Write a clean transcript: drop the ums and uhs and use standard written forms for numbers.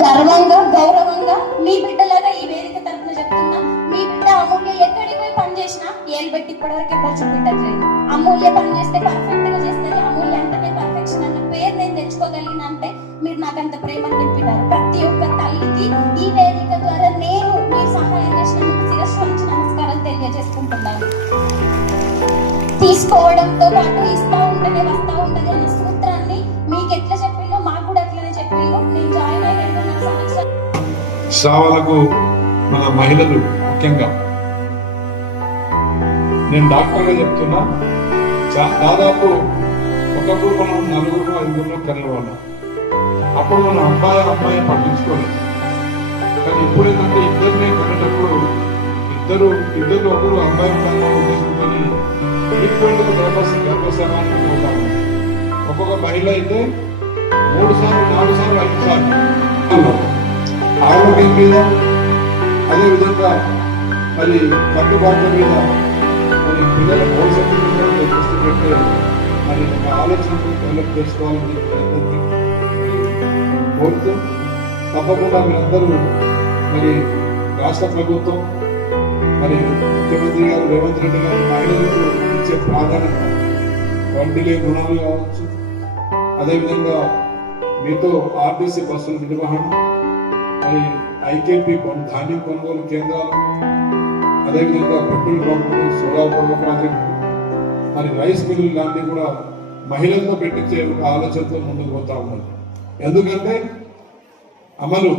గర్వంగా గౌరవంగా మీ బిడ్డలాగా ఈ వేదిక తరపున చెప్తున్నా, మీ బిడ్డ అమూల్య ఎక్కడికి పోయి పని చేసినా ఏలు పెట్టి ఇప్పటివరకు ఎప్పుడు చూపెట్టట్లేదు. అమూల్య పని చేస్తే పర్ఫెక్ట్ గా చేస్తుంది, అమూల్య అంటేనే పర్ఫెక్షన్ అన్న పేరు నేను తెచ్చుకోగలిగిన అంటే మీరు నాకంత ప్రేమను నింపినారు. ప్రతి ఒక్క తల్లికి ఈ వేదిక ద్వారా నేను మీరు సహాయం చేసినందుకు శిరస్సు వంచి నమస్కారాలు తెలియజేసుకుంటున్నాను. తీసుకోవడంతో పాటు ఇస్తా ఉంటేనే వస్తా ఉంటది అనే సూత్రాన్ని మీకు ఎట్లా చెప్పిందో మాకు కూడా అట్లనే చెప్పిందో. నేను జాయిన్ అయిన 2.5 సంవత్సరాలు సేవలకు మన మహిళలు ముఖ్యంగా నేను డాక్టర్గా చెప్తున్నా, దాదాపు ఒకప్పుడు మనం 4-5 కళ్ళ వాళ్ళం. అప్పుడు మనం అమ్మాయి పట్టించుకోలేదు. కానీ ఇప్పుడు ఏంటంటే ఇద్దరినే కనేటప్పుడు ఇద్దరు ఒకరు అమ్మాయి ఉద్దేశంతో ఈక్వల్గా గర్భసమానం ఉంటాము. ఒక్కొక్క మహిళ అయితే 3 సార్లు 4 సార్లు 5 సార్లు ఆరోగ్యం మీద, అదేవిధంగా మరి కట్టుబాట్ల మీద, మరి పిల్లల భవిష్యత్తు మీద దృష్టి పెట్టే మరి ఒక ఆలోచన డెవలప్ చేసుకోవాలని కోరుతూ, తప్పకుండా మీరందరూ మరి రాష్ట్ర ప్రభుత్వం మరి ముఖ్యమంత్రి గారు రేవంత్ రెడ్డి గారు మహిళలకు ఇచ్చే ప్రాధాన్యత, వడ్డీలే రుణాలు కావచ్చు, అదేవిధంగా మీతో ఆర్టీసీ బస్సుల నిర్వహణ, మరి ఐకేపీ ధాన్యం కొనుగోలు కేంద్రాలు, అదేవిధంగా పెట్రోల్ పంపులు, సోడా ప్రాజెక్టు, మరి రైస్ మిల్లు లాంటివి కూడా మహిళలతో పెట్టించే ఒక ఆలోచనతో ముందుకు పోతా ఉన్నారు. ఎందుకంటే అమలు